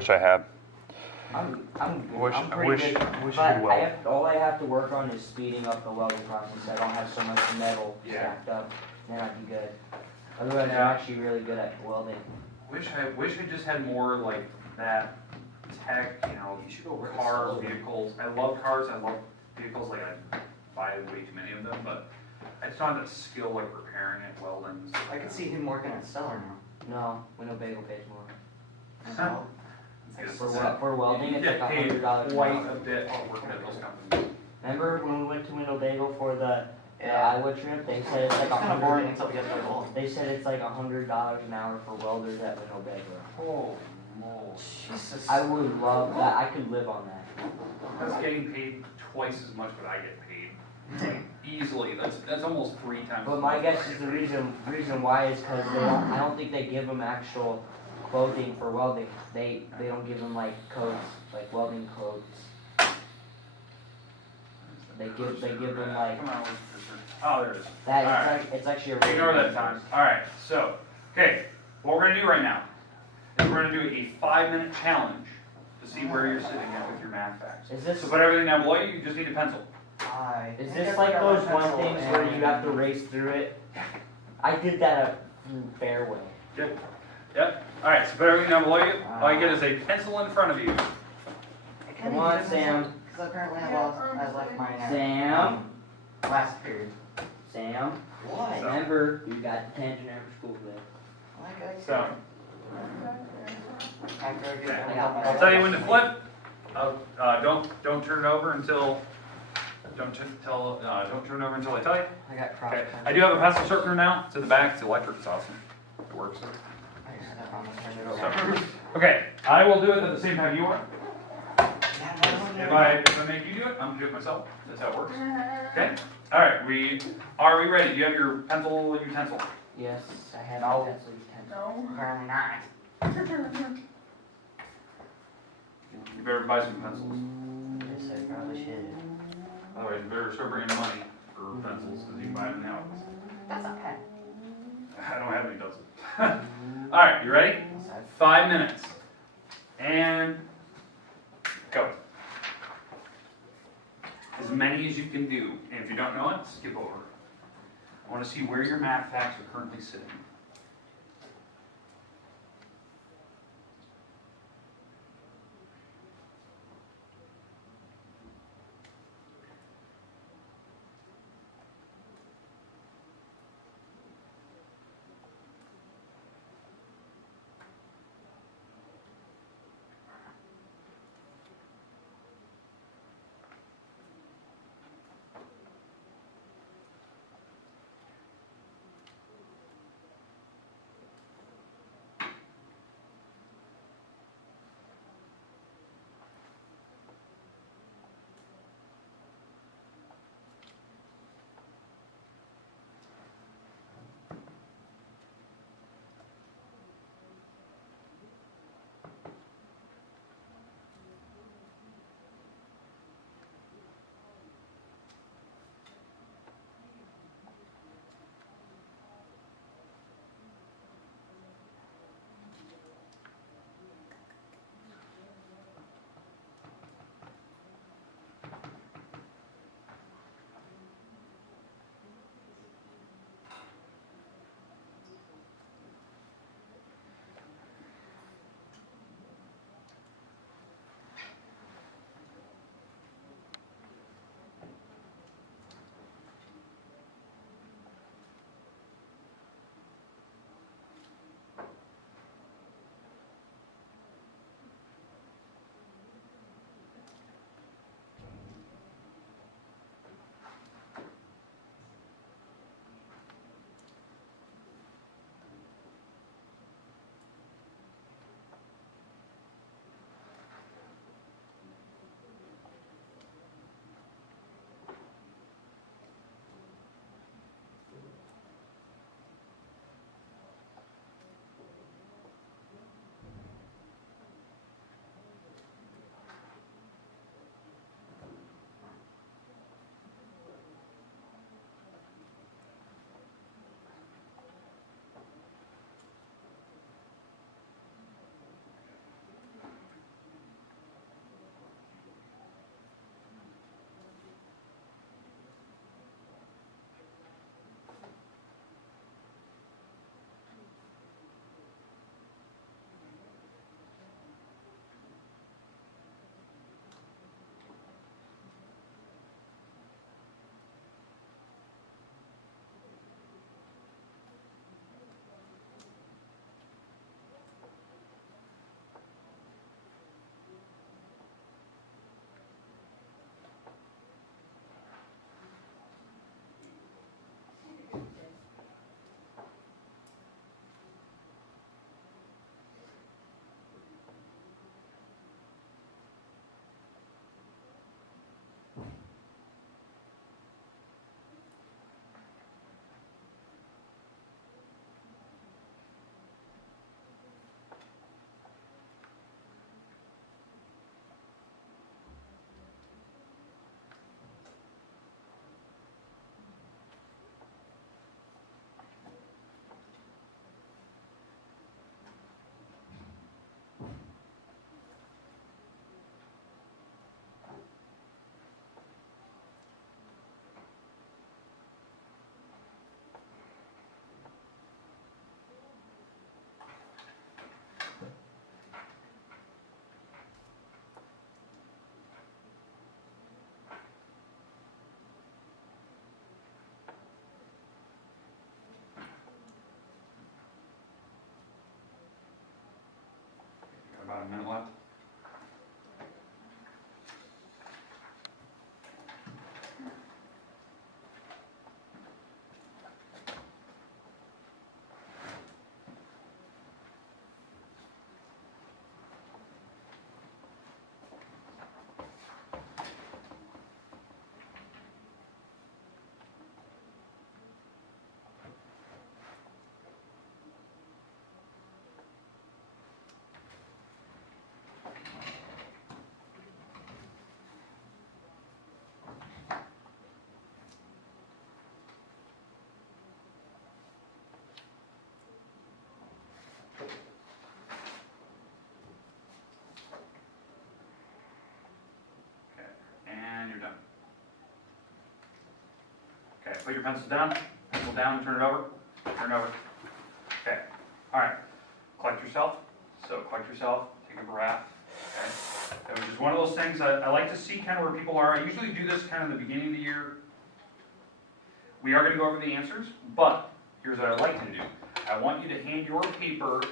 wish I had. I'm I pretty wish good. I could But weld. all I have to work on is speeding up the welding process. I don't have so much metal Yeah. stacked up. Then I'd be good. Otherwise, Yeah. I'm actually really good at welding. Wish I just had more like that tech, you know, cars, vehicles. I love cars, I love vehicles, like I buy way too many of them, but I just don't have that skill like repairing it, welding. and stuff I like could that. see him working at Stellar now. No, Winnebago pays more. So, It's For welding, you it's get like paid $100 an quite hour. a bit for working at those companies. Remember when we went to Winnebago for the yeah. Iowa trip? They said it's like It's kind of boring $100. until we get to the goal. They said it's like $100 an hour for welders at Winnebago. Oh, moly. Jesus. I would love that. I could live on that. That's getting paid twice as much what I get paid. Easily, that's almost 3 times. But as my much guess what I is get the paid. reason why is because I don't think they give them actual clothing for welding. They don't give them like coats, like welding coats. They give them like Come on, where's the cursor? Oh, there it is. that. All right. It's actually a really Ignore good that time. course. Alright, so, okay, what we're gonna do right now is we're gonna do a 5-minute challenge to see where you're sitting at with your math facts. Is this So put everything down below you, you just need a pencil. is think this I like forgot those my one pencil things where and- you have to race through it? I did that at Fairway. Good. Yep. Alright, so put everything down below you. All you get is a pencil in front of you. Come on, Sam. Because apparently I left mine at Sam. last period. Sam, Why? remember you got detention after school today. Like I So, after I get okay. done with I'll tell you when to flip. Don't turn it over until don't turn it over until I tell you. I got cross. Okay. I do have a pencil sharpener now. It's in the back. It's electric. It's awesome. It works. So, okay, I will do it at the same time you are. If I make you do it, I'm gonna do it myself. That's how it works. Okay. All right. Are we ready? Do you have your pencil and utensil? Yes, I had No. my pencil utensil. No. Apparently not. You better buy some pencils. Yes, I probably should. Otherwise, you better start bringing money for pencils because you can buy them in the office. That's a pen. I don't have any pencils. All right. You ready? 5 minutes. And go. As many as you can do. And if you don't know it, skip over. I want to see where your math facts are currently sitting. put your pencil down, and turn it over, turn it over. Okay, all right, collect yourself. So collect yourself, take a breath, okay? That was just one of those things I like to see kind of where people are. I usually do this kind of in the beginning of the year. We are gonna go over the answers, but here's what I'd like you to do. I want you to hand your paper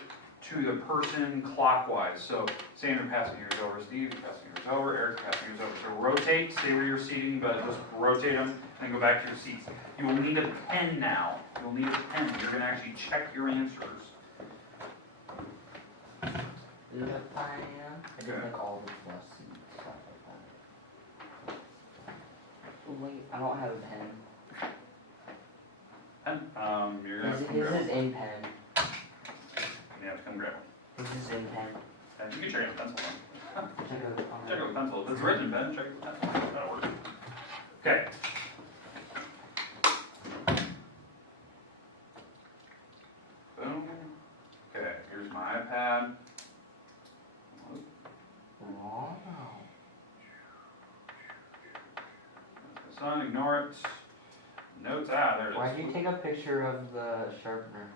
to the person clockwise. So Sandra passing yours over, Steve passing yours over, Eric passing yours over. So rotate, stay where you're seating, but just rotate them and go back to your seats. You will need a pen now. You'll need a pen. You're gonna actually check your answers. Is it fine? I did Okay. like all the plus and stuff like that. Wait, I don't have a pen. Pen? You're gonna have to come This grab is one. in pen. You have to come grab one. This is in pen. And you can check it with pencil. Check it out. Check it with pencil. If it's written in pen, check it with pencil. That'll work. Okay. Boom. Okay, here's my iPad. Wow. Son, ignore it. Notes, there it is. Why'd you take a picture of the sharpener?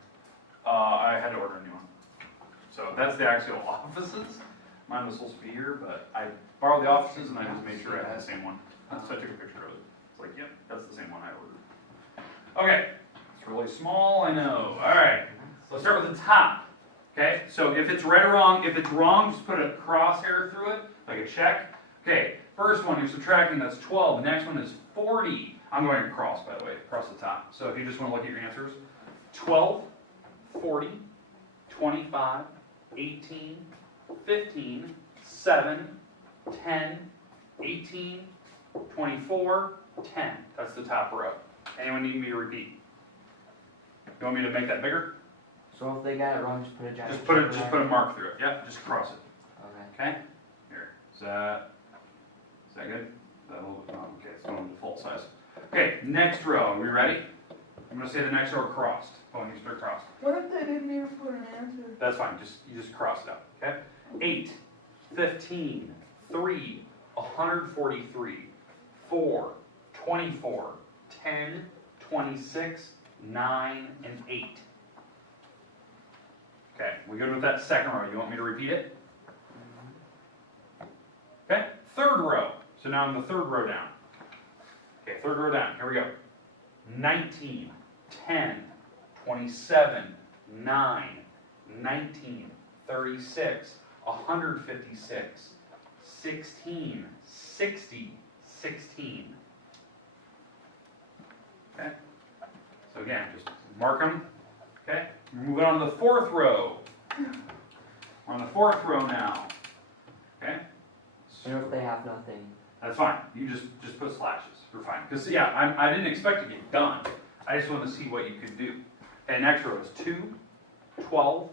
I had to order a new one. So that's the actual offices. Mine was supposed to be here, but I borrowed the offices and I just made sure I had the same one. So I took a picture of it. It's like, yep, that's the same one I ordered. Okay, it's really small, I know. All right, let's start with the top. Okay, so if it's right or wrong, if it's wrong, just put a crosshair through it, like a check. Okay, first one you're subtracting, that's 12. The next one is 40. I'm going across, by the way, across the top. So if you just want to look at your answers, 12, 40, 25, 18, 15, 7, 10, 18, 24, 10. That's the top row. Anyone need me to repeat? You want me to make that bigger? So if they got it wrong, just put a giant. Just put a mark through it. Yep, just cross it. Okay. Okay? Here. Is that good? Is that a little bit, okay, it's going to default size. Okay, next row. Are we ready? I'm going to say the next row crossed. Oh, you start crossed. What if they didn't even put an answer? That's fine. You just cross it out. Okay? 8, 15, 3, 143, 4, 24, 10, 26, 9, and 8. Okay, we good with that second row. You want me to repeat it? Okay, third row. So now I'm the third row down. Okay, third row down. Here we go. 19, 10, 27, 9, 19, 36, 156, 16, 60, 16. Okay? So again, just mark them. Okay? We're moving on to the fourth row. We're on the fourth row now. Okay? And if they have nothing. That's fine. You just put slashes. We're fine. Because, yeah, I didn't expect to get done. I just wanted to see what you could do. Okay, next row is 2, 12,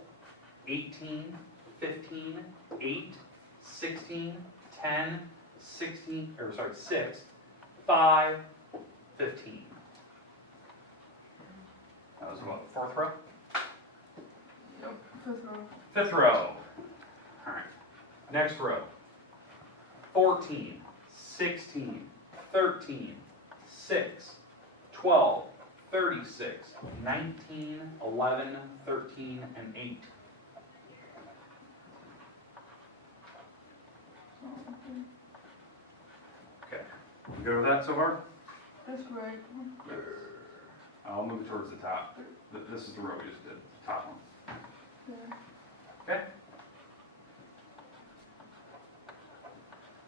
18, 15, 8, 16, 10, 16, 6, 5, 15. That was what, fourth row? Yep, fifth row. Fifth row. All right. Next row. 14, 16, 13, 6, 12, 36, 19, 11, 13, and 8. Okay. You good with that so far? That's great. I'll move towards the top. This is the row we just did, the top one. Yeah. Okay?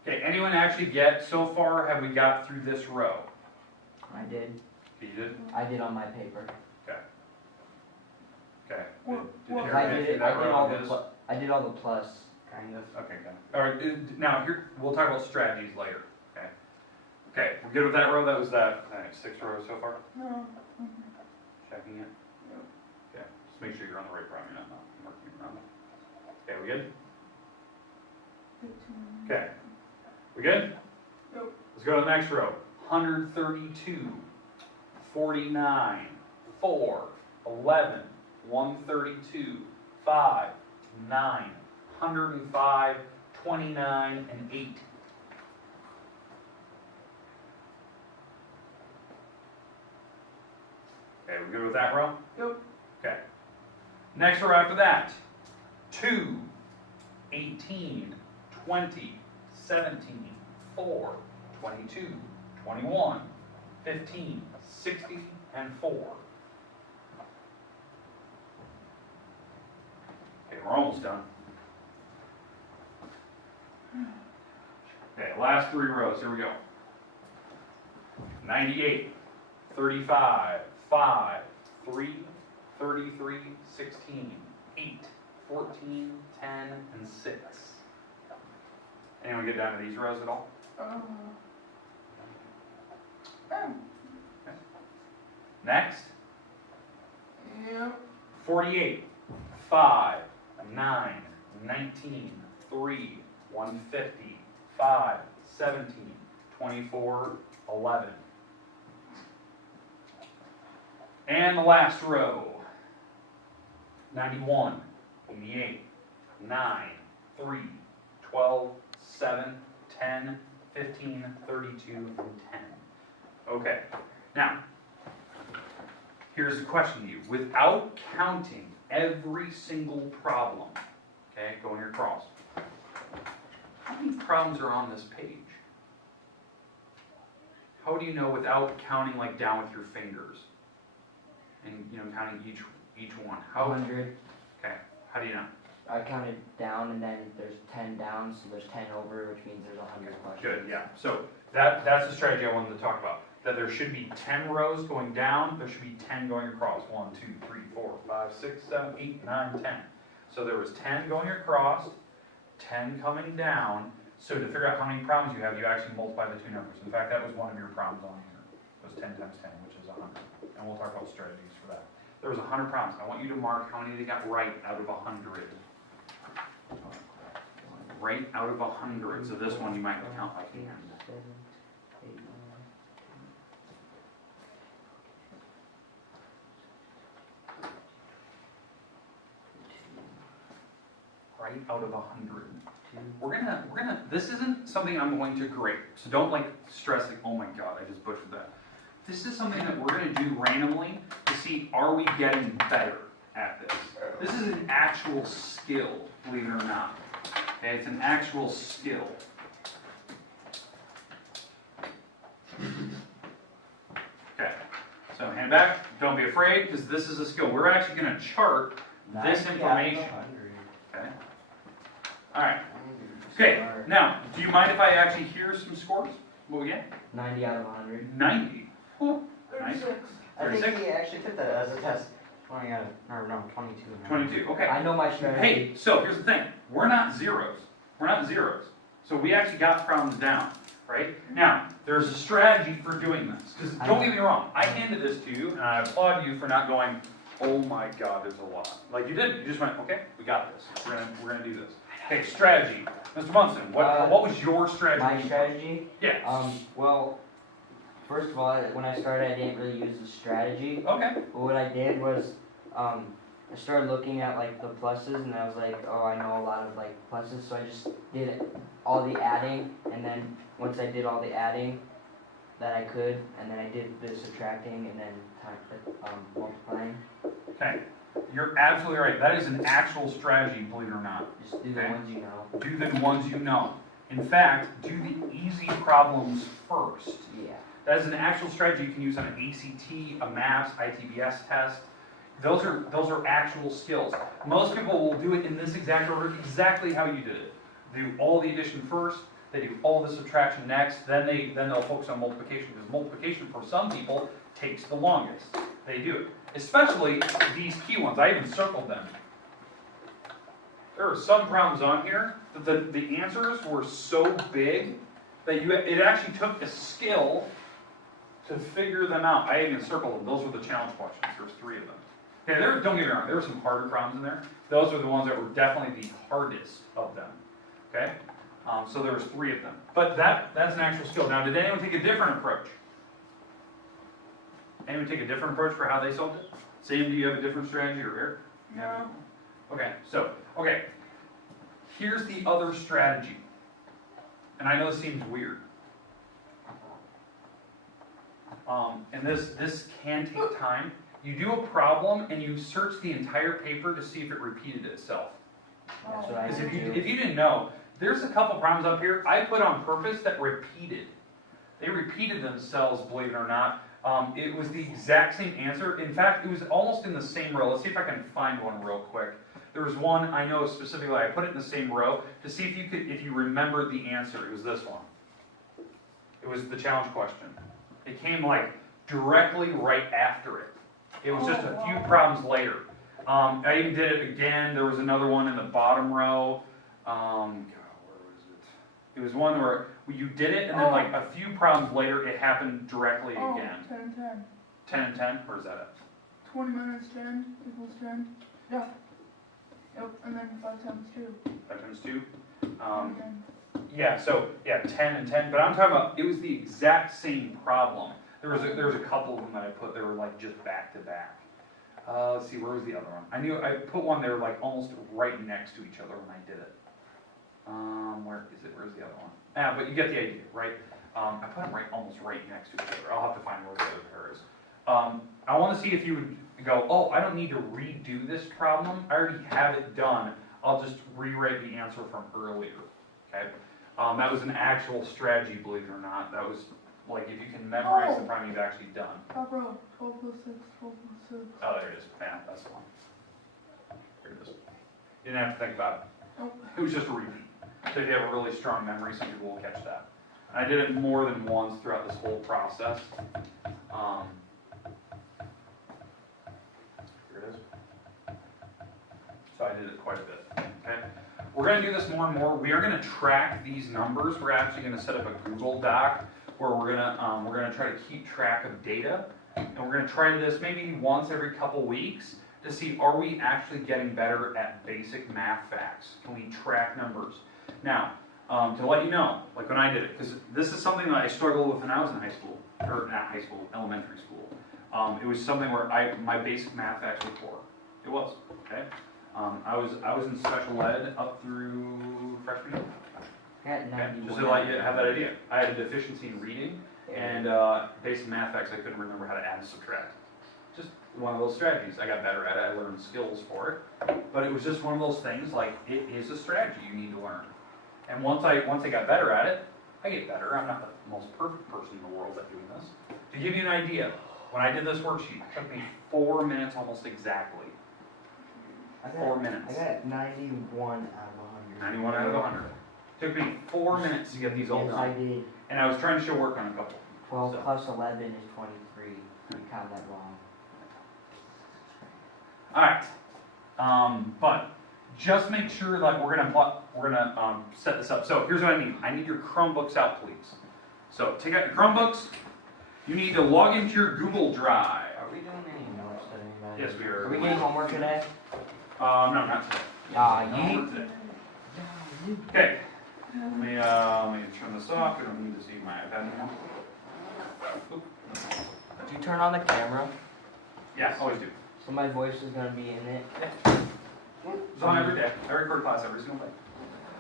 Okay, anyone actually get, so far, have we got through this row? I did. You did? I did on my paper. Okay. Okay. Well, Did well, everybody I get did that row all on the his? I did all the plus, kind of. Okay, good. All right, now here, we'll talk about strategies later, okay? Okay, we're good with that row? That was that, 6 rows so far? No. Checking it? Okay, just make sure you're on the right row, you're not marking around it. Okay, we good? 15. Okay. We good? Yep. Let's go to the next row. 132, 49, 4, 11, 132, 5, 9, 105, 29, and 8. Okay, we good with that row? Yep. Okay. Next row after that, 2, 18, 20, 17, 4, 22, 21, 15, 60, and 4. Okay, we're almost done. Okay, last 3 rows, here we go. 98, 35, 5, 3, 33, 16, 8, 14, 10, and 6. Anyone get down to these rows at all? Oh. Next, Yep. 48, 5, 9, 19, 3, 150, 5, 17, 24, 11. And the last row, 91, 88, 9, 3, 12, 7, 10, 15, 32, and 10. Okay, now, here's a question to you. Without counting every single problem, okay, going across, how many problems are on this page? How do you know without counting like down with your fingers? And, you know, counting each one. How? 100. Okay, how do you know? I counted down, and then there's 10 down, so there's 10 over, which means there's 100 questions. Good, yeah. So that's the strategy I wanted to talk about. That there should be 10 rows going down, there should be 10 going across. 1, 2, 3, 4, 5, 6, 7, 8, 9, 10. So there was 10 going across, 10 coming down. So to figure out how many problems you have, you actually multiply the two numbers. In fact, that was one of your problems on here. It was 10 times 10, which is 100. And we'll talk about strategies for that. There was 100 problems. I want you to mark how many they got right out of 100. Right out of 100. So this one you might count by hand. 7, 8, 9. Right out of 100. We're gonna, this isn't something I'm going to grade. So don't like stress like, oh my God, I just butchered that. This is something that we're gonna do randomly to see, are we getting better at this? This is an actual skill, believe it or not. Okay, it's an actual skill. Okay, so hand back, don't be afraid, because this is a skill. We're actually gonna chart this information. Okay. All right. Okay. Now, do you mind if I actually hear some scores? What we get? 90 out of 100. 90. Oh, nice. 36. I think 36? he actually took that as a test. 20 out of, or no, 22. 22. Okay. I know my strategy. Hey, so here's the thing. We're not zeros. We're not zeros. So we actually got problems down, right? Now, there's a strategy for doing this. Because don't get me wrong, I handed this to you, and I applaud you for not going, oh my God, there's a lot. Like you didn't. You just went, okay, we got this. We're gonna do this. Okay, strategy. Mr. Munson, what was your strategy? My strategy? Yes. Well, first of all, when I started, I didn't really use the strategy. Okay. But what I did was, I started looking at like the pluses, and I was like, oh, I know a lot of like pluses, so I just did all the adding, and then once I did all the adding that I could, and then I did the subtracting, and then multiplying. Okay. You're absolutely right. That is an actual strategy, believe it or not. Just do the Okay. ones you know. Do the ones you know. In fact, do the easy problems first. Yeah. That is an actual strategy you can use on an ACT, a MAPS, ITBS test. Those are actual skills. Most people will do it in this exact order, exactly how you did it. Do all the addition first, they do all the subtraction next, then they'll focus on multiplication, because multiplication for some people takes the longest. They do it. Especially these key ones. I even circled them. There are some problems on here that the answers were so big that it actually took a skill to figure them out. I even circled them. Those were the challenge questions. There's 3 of them. Okay, don't get me wrong. There were some harder problems in there. Those are the ones that were definitely the hardest of them. Okay? So there was 3 of them. But that's an actual skill. Now, did anyone take a different approach? Anyone take a different approach for how they solved it? Sam, do you have a different strategy, or Eric? No. Okay. Here's the other strategy. And I know this seems weird. And this can take time. You do a problem and you search the entire paper to see if it repeated itself. That's what I Because did too. if you didn't know, there's a couple problems up here I put on purpose that repeated. They repeated themselves, believe it or not. It was the exact same answer. In fact, it was almost in the same row. Let's see if I can find one real quick. There was one I know specifically. I put it in the same row to see if you remembered the answer. It was this one. It was the challenge question. It came like directly right after it. It was just a few problems later. I even did it again. There was another one in the bottom row. God, where was it? It was one where you did it, and then like a few problems later, it happened directly again. 10 and 10. 10 and 10? Where's that at? 20 minus 10 equals 10. Yeah. Yep, and then 5 times 2. 5 times 2? 10. Yeah, so, yeah, 10 and 10. But I'm talking about, it was the exact same problem. There was a couple of them that I put, they were like just back to back. Let's see, where was the other one? I put one, they were like almost right next to each other when I did it. Where is it? Where's the other one? But you get the idea, right? I put them almost right next to each other. I'll have to find where the other pair is. I want to see if you would go, oh, I don't need to redo this problem. I already have it done. I'll just rewrite the answer from earlier, okay? That was an actual strategy, believe it or not. That was, like, if you can memorize the problem you've actually done. Top row. 12 plus 6, 12 plus 6. Oh, there it is. Yeah, that's the one. Here it is. You didn't have to think about it. Nope. It was just a repeat. So if you have a really strong memory, some people will catch that. I did it more than once throughout this whole process. Here it is. So I did it quite a bit. Okay. We're going to do this more and more. We are going to track these numbers. We're actually going to set up a Google Doc where we're going to try to keep track of data, and we're going to try this maybe once every couple weeks to see, are we actually getting better at basic math facts? Can we track numbers? Now, to let you know, like when I did it, because this is something that I struggled with when I was in high school, or not high school, elementary school. It was something where my basic math facts were poor. It was, okay? I was in special ed up through freshman year. Okay, just to let you have that idea. I had a deficiency in reading, and basic math facts I couldn't remember how to add and subtract. Just one of those strategies. I got better at it. I learned skills for it. But it was just one of those things, like, it is a strategy you need to learn. And once I got better at it, I get better. I'm not the most perfect person in the world at doing this. To give you an idea, when I did this worksheet, it took me 4 minutes almost exactly. 4 minutes. I got 91 out of 100. 91 out of 100. Took me 4 minutes to get these all Yes, I done. did. And I was trying to show work on a couple. 12 So. plus 11 is 23. You counted that wrong. Alright. But just make sure that we're gonna set this up. So here's what I need. I need your Chromebooks out, please. So take out your Chromebooks. You need to log into your Google Drive. Are we doing any notes that anybody? Yes, we are. Are we getting homework today? No, not today. Ah, No you. homework today. Okay. Let me turn this off. I don't need to see my iPad anymore. Oop. Did you turn on the camera? Yeah, always do. So my voice is gonna be in it. It's on every day. I record class every single day.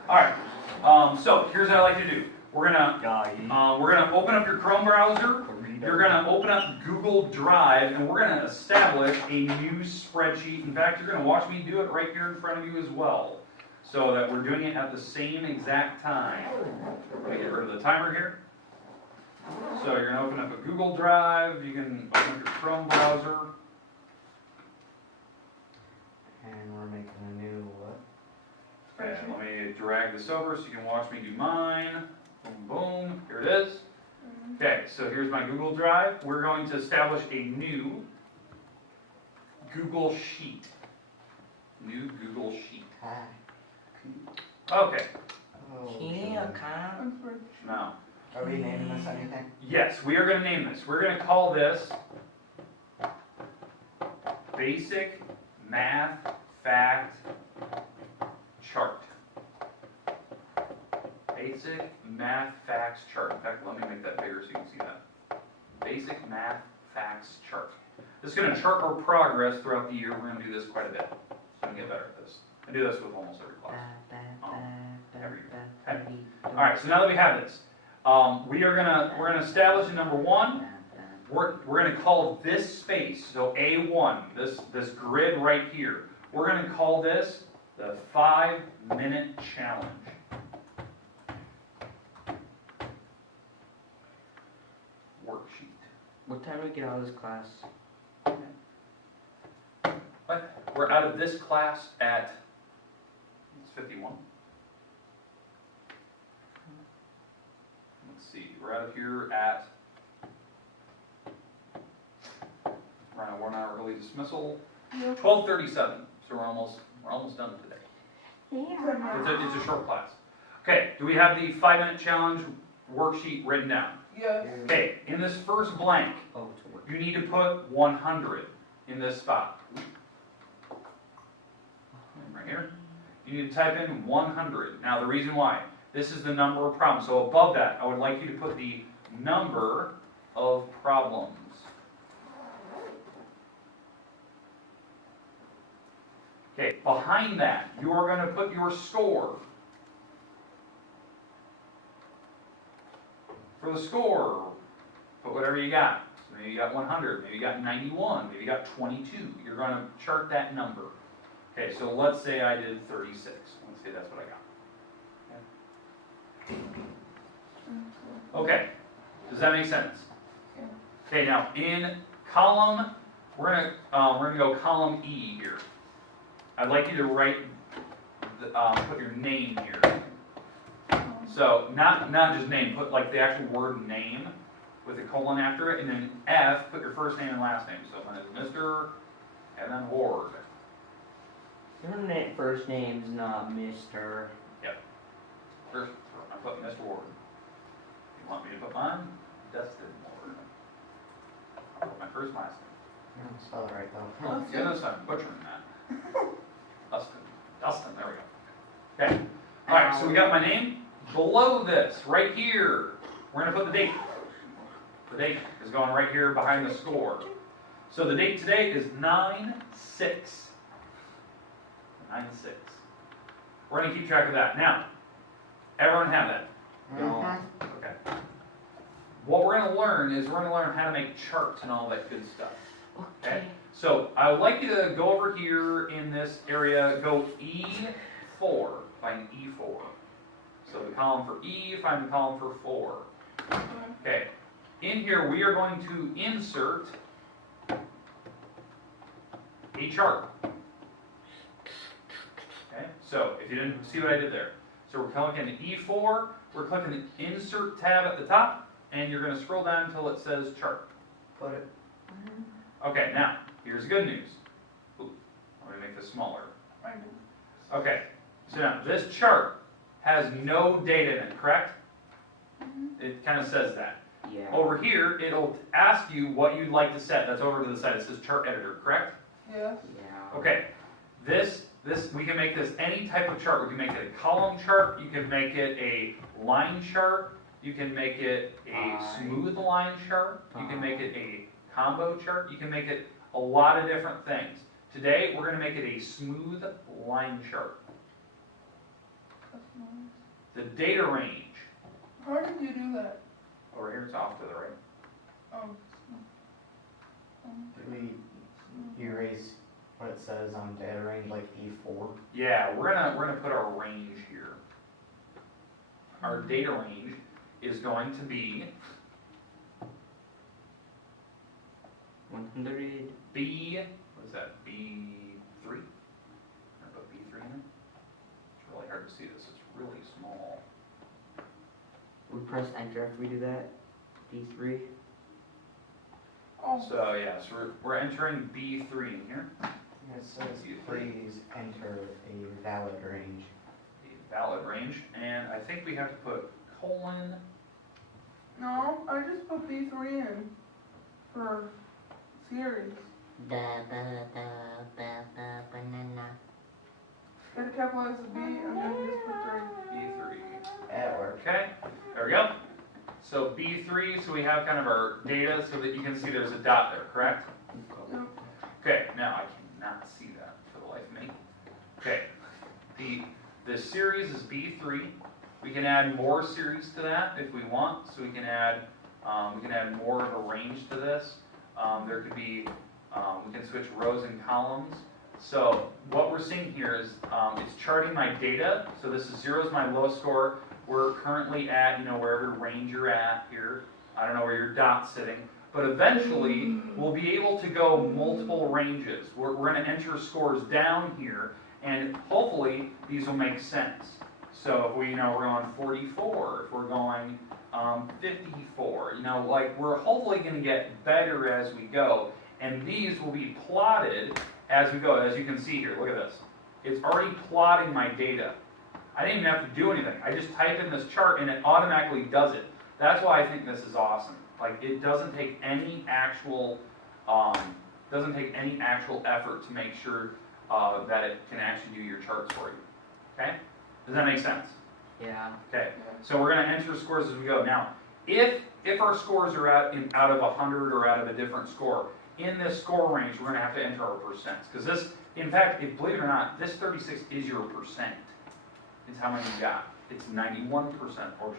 All right. So here's what I like to do. We're gonna open up your Chrome browser. You're gonna open up Google Drive, and we're gonna establish a new spreadsheet. In fact, you're gonna watch me do it right here in front of you as well, so that we're doing it at the same exact time. Let me get rid of the timer here. So you're gonna open up a Google Drive. You can open up your Chrome browser. And we're making a new what? Okay, let me drag this over so you can watch me do mine. Boom, boom, here it is. Okay, so here's my Google Drive. We're going to establish a new Google Sheet. New Google Sheet. Okay, now, Are we naming this anything? yes, we are going to name this. We're going to call this Basic Math Fact Chart. Basic Math Facts Chart. In fact, let me make that bigger so you can see that. Basic Math Facts Chart. This is going to chart our progress throughout the year. We're going to do this quite a bit, so we can get better at this. I do this with almost every class. All right, so now that we have this, we're gonna establish in number one we're gonna call this space, so A1, this grid right here, we're gonna call this the 5-minute challenge. Worksheet. What time do we get out of this class? But we're out of this class at, it's 51. Let's see, we're out of here at, we're on a 1 hour early dismissal, Yep. 12:37, so we're almost done today. Yeah. It's a short class. Okay, do we have the 5-minute challenge worksheet written down? Yes. Okay, in this first blank, Oh, to work. you need to put 100 in this spot. Right here. You need to type in 100. Now the reason why, this is the number of problems. So above that, I would like you to put the number of problems. Okay, behind that, you are going to put your score. For the score, put whatever you got. So maybe you got 100, maybe you got 91, maybe you got 22. You're going to chart that number. Okay, so let's say I did 36. Let's say that's what I got. Okay, does that make sense? Yeah. Okay, now in column, we're gonna go column E here. I'd like you to write, put your name here. So not just name, put like the actual word name with a colon after it, and then F, put your first name and last name. So my name is Mr. and then Ward. Your first name's not Mr. First, I put Mr. Ward. You want me to put mine? Dustin Ward. I'll put my first and last name. You don't spell it right though. Oh, goodness, I'm butchering that. Dustin, there we go. Okay, alright, so we got my name. Below this, right here, we're gonna put the date. The date is going right here behind the score. So the date today is 9/6. 9/6. We're gonna keep track of that. Now, everyone have that? Mhm. Okay. What we're gonna learn is we're gonna learn how to make charts and all that good stuff. Okay? So I would like you to go over here in this area, go E4, find E4. So the column for E, find the column for 4. Okay. In here we are going to insert a chart. Okay, so if you didn't see what I did there. So we're clicking E4, we're clicking the insert tab at the top, and you're going to scroll down until it says chart. Put it. Okay, now, here's the good news. Ooh, let me make this smaller. Okay, so now this chart has no data in it, correct? It kind of says that. Yeah. Over here, it'll ask you what you'd like to set. That's over to the side. It says chart editor, correct? Yes. Yeah. Okay, this we can make this any type of chart. We can make it a column chart. You can make it a line chart. You can make it a smooth line chart. You can make it a combo chart. You can make it a lot of different things. Today, we're going to make it a smooth line chart. That's nice. The data range. How did you do that? Over here, it's off to the right. Oh. Did we erase what it says on data range like E4? Yeah, we're gonna put our range here. Our data range is going to be 100. B, what is that, B3? I'm gonna put B3 in there. It's really hard to see this, it's really small. We press enter if we do that. D3. Oh. So yeah, so we're entering B3 in here, It says please enter a valid range. the valid range, and I think we have to put colon. No, I just put B3 in for series. Gotta capitalize the B and then just put 3. B3. That works. Okay, there we go. So B3, so we have kind of our data so that you can see there's a dot there, correct? Yep. Okay, now I cannot see that for the life of me. Okay, the series is B3. We can add more series to that if we want. So we can add We can add more of a range to this. There could be, we can switch rows and columns. So what we're seeing here is it's charting my data. So this is 0 is my lowest score. We're currently at, wherever range you're at here. I don't know where your dot's sitting. But eventually, we'll be able to go multiple ranges. We're going to enter scores down here, and hopefully these will make sense. So if we're going 44, if we're going 54, we're hopefully going to get better as we go. And these will be plotted as we go. As you can see here, look at this. It's already plotting my data. I didn't even have to do anything. I just type in this chart, and it automatically does it. That's why I think this is awesome. Like, it doesn't take any actual effort to make sure that it can actually do your charts for you. Okay? Does that make sense? Yeah. Okay. So we're going to enter scores as we go. Now, if our scores are out of 100 or out of a different score, in this score range, we're going to have to enter our percents. Because this, in fact, believe it or not, this 36 is your percent. It's how many you got. It's 91% or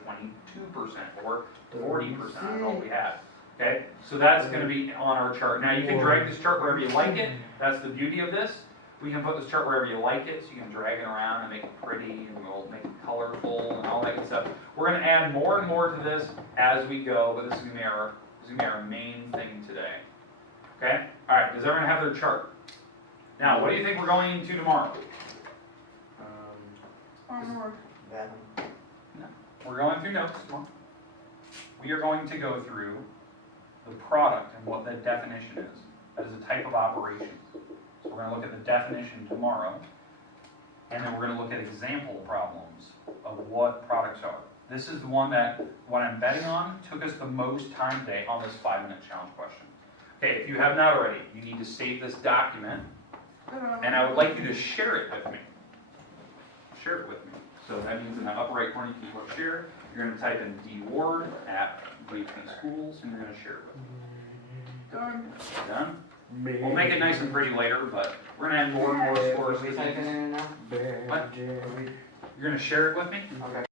22% or 40%. I don't know what we had. Okay, so that's going to be on our chart. Now you can drag this chart wherever you like it. That's the beauty of this. We can put this chart wherever you like it, so you can drag it around and make it pretty, and we'll make it colorful and all that good stuff. We're going to add more and more to this as we go, but this is going to be our main thing today. Okay. All right. Does everyone have their chart? Now, what do you think we're going into tomorrow? Onward. That No. We're going through notes tomorrow. We are going to go through the product and what the definition is. That is a type of operation. So we're going to look at the definition tomorrow, and then we're going to look at example problems of what products are. This is the one that, what I'm betting on, took us the most time today on this 5-minute challenge question. Okay, if you have not already, you need to save this document, and I would like you to share it with me. Share it with me. So that means in the upper right corner you can click share. You're going to type in dward at VP Schools, and you're going to share it with me. Done. Done? We'll make it nice and pretty later, but we're going to add more and more scores. What are we typing in now? What? You're going to share it with me? Okay.